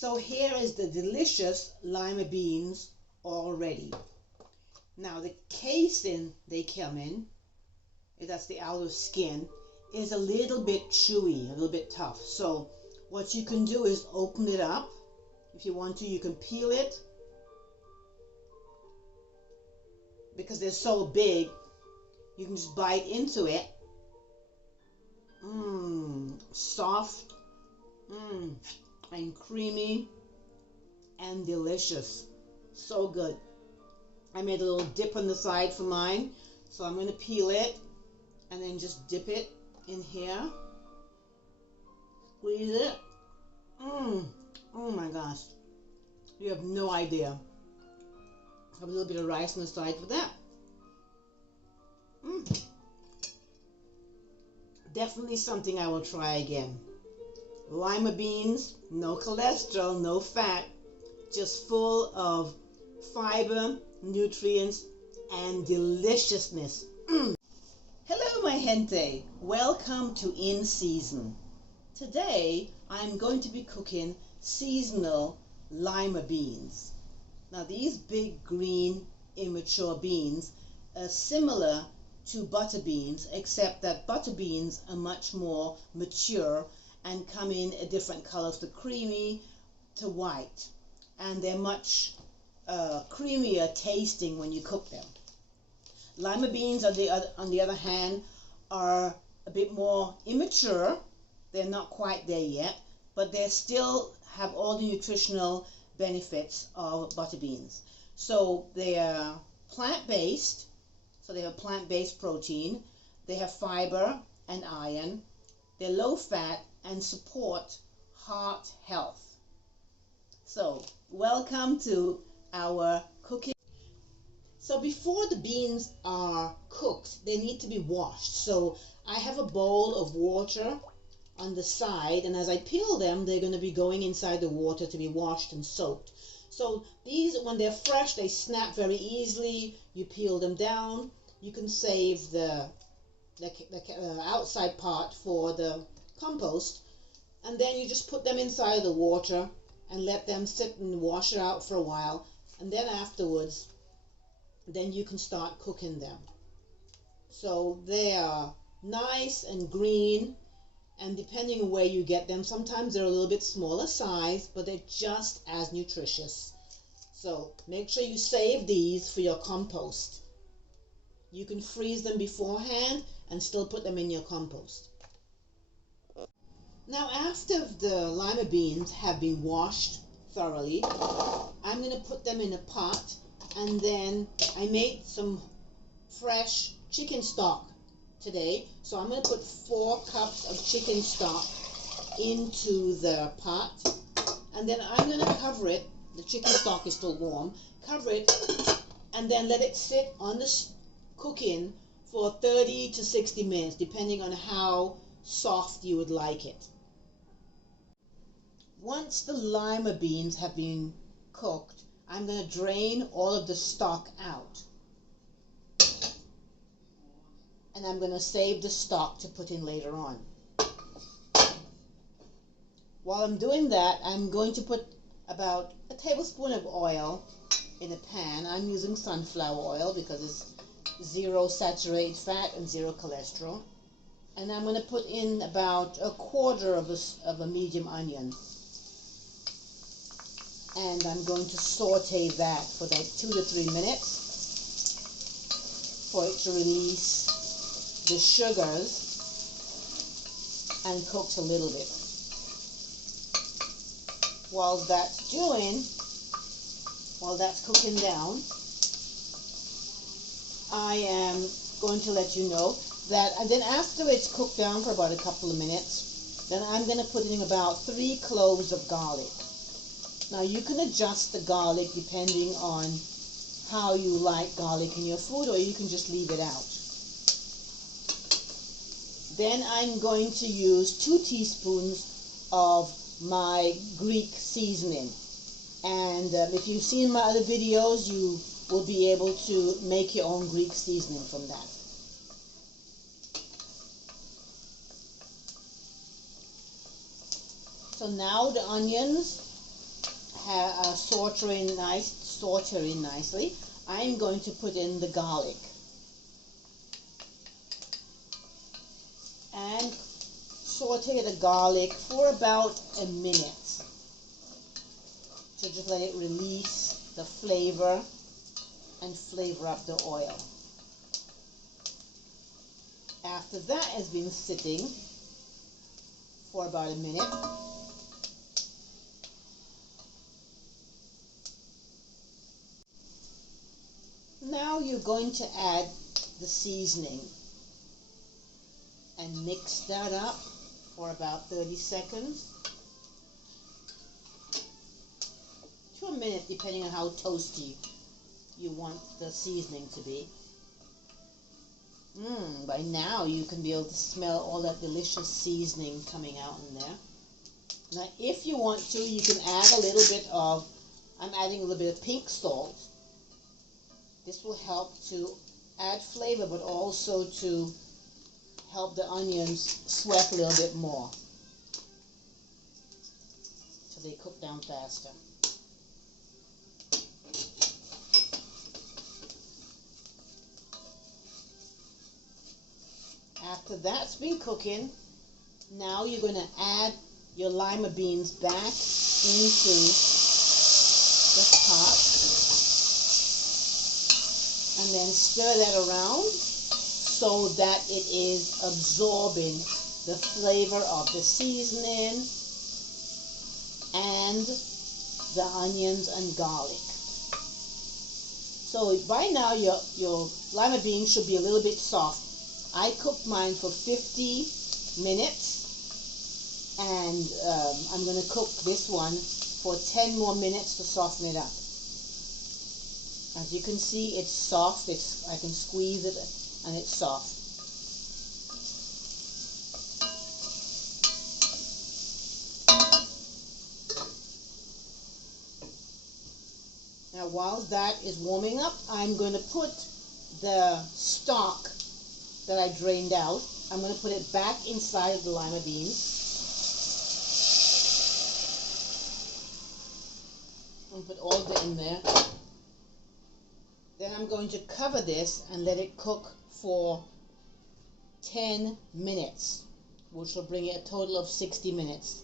So here is the delicious lima beans all ready. Now the casing they come in, that's the outer skin, is a little bit chewy, a little bit tough. So what you can do is open it up. If you want to, you can peel it. Because they're so big, you can just bite into it. Soft, and creamy and delicious. So good. I made a little dip on the side for mine, so I'm going to peel it and then just dip it in here. Squeeze it. Oh my gosh. You have no idea. Have a little bit of rice on the side for that. Definitely something I will try again. Lima beans, no cholesterol, no fat, just full of fiber, nutrients, and deliciousness. Hello, my gente. Welcome to In Season. Today, I'm going to be cooking seasonal lima beans. Now, these big green immature beans are similar to butter beans, except that butter beans are much more mature and come in a different colors, to creamy to white, and they're much creamier tasting when you cook them. Lima beans, on the other hand, are a bit more immature. They're not quite there yet, but they still have all the nutritional benefits of butter beans. So they are plant-based, so they have plant-based protein, they have fiber and iron, they're low-fat and support heart health. So welcome to our cooking. So before the beans are cooked, they need to be washed. So I have a bowl of water on the side, and as I peel them, they're going to be going inside the water to be washed and soaked. So these, when they're fresh, they snap very easily. You peel them down. You can save the outside part for the compost, and then you just put them inside the water and let them sit and wash it out for a while, and then afterwards, then you can start cooking them. So they are nice and green, and depending on where you get them, sometimes they're a little bit smaller size, but they're just as nutritious. So make sure you save these for your compost. You can freeze them beforehand and still put them in your compost. Now, after the lima beans have been washed thoroughly, I'm going to put them in a pot, and then I made some fresh chicken stock today. So I'm going to put 4 cups of chicken stock into the pot, and then I'm going to cover it. The chicken stock is still warm. Cover it, and then let it sit on the cooking for 30 to 60 minutes, depending on how soft you would like it. Once the lima beans have been cooked, I'm going to drain all of the stock out. And I'm going to save the stock to put in later on. While I'm doing that, I'm going to put about a tablespoon of oil in a pan. I'm using sunflower oil because it's 0 saturated fat and 0 cholesterol. And I'm going to put in about a quarter of a medium onion. And I'm going to saute that for like 2 to 3 minutes for it to release the sugars and cooks a little bit. While that's cooking down, I am going to let you know that, and then after it's cooked down for about a couple of minutes, then I'm going to put in about 3 cloves of garlic. Now you can adjust the garlic depending on how you like garlic in your food, or you can just leave it out. Then I'm going to use 2 teaspoons of my Greek seasoning. And if you've seen my other videos, you will be able to make your own Greek seasoning from that. So now the onions sauteing nicely, I'm going to put in the garlic and saute the garlic for about a minute to just let it release the flavor and flavor up the oil. After that has been sitting for about a minute, now you're going to add the seasoning and mix that up for about 30 seconds to a minute, depending on how toasty you want the seasoning to be. By now you can be able to smell all that delicious seasoning coming out in there. Now if you want to, you can add a little bit of, I'm adding a little bit of pink salt. This will help to add flavor, but also to help the onions sweat a little bit more so they cook down faster. After that's been cooking, now you're going to add your lima beans back into the pot and then stir that around so that it is absorbing the flavor of the seasoning and the onions and garlic. So by now your lima beans should be a little bit soft. I cooked mine for 50 minutes, and I'm going to cook this one for 10 more minutes to soften it up. As you can see, it's soft. I can squeeze it and it's soft. Now while that is warming up, I'm going to put the stock that I drained out, I'm going to put it back inside of the lima beans. And put all of it in there. Then I'm going to cover this and let it cook for 10 minutes, which will bring it a total of 60 minutes.